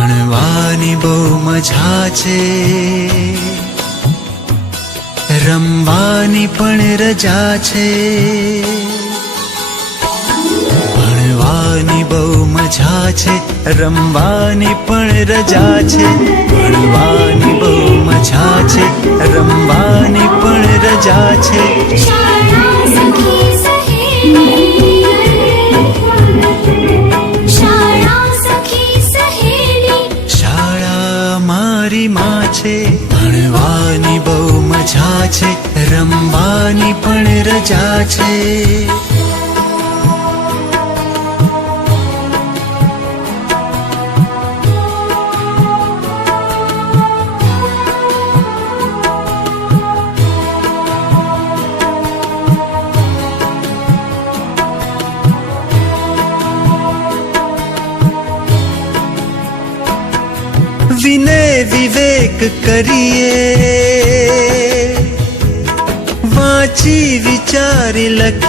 ભણવાની બહુ મજા છે, રમવાની પણ રજા છે. ભણવાની બહુ મજા છે, રમવાની પણ રજા છે. ભણવાની બહુ મજા છે, રમવાની પણ રજા છે. શાળા સખી સહેલી, શાળા સખી સહેલી, શાળા મારી માં છે. ભણવાની બહુ મજા છે, રમવાની પણ રજા છે. વિનય વિવેક કરીએ, વાંચી વિચારી લખી.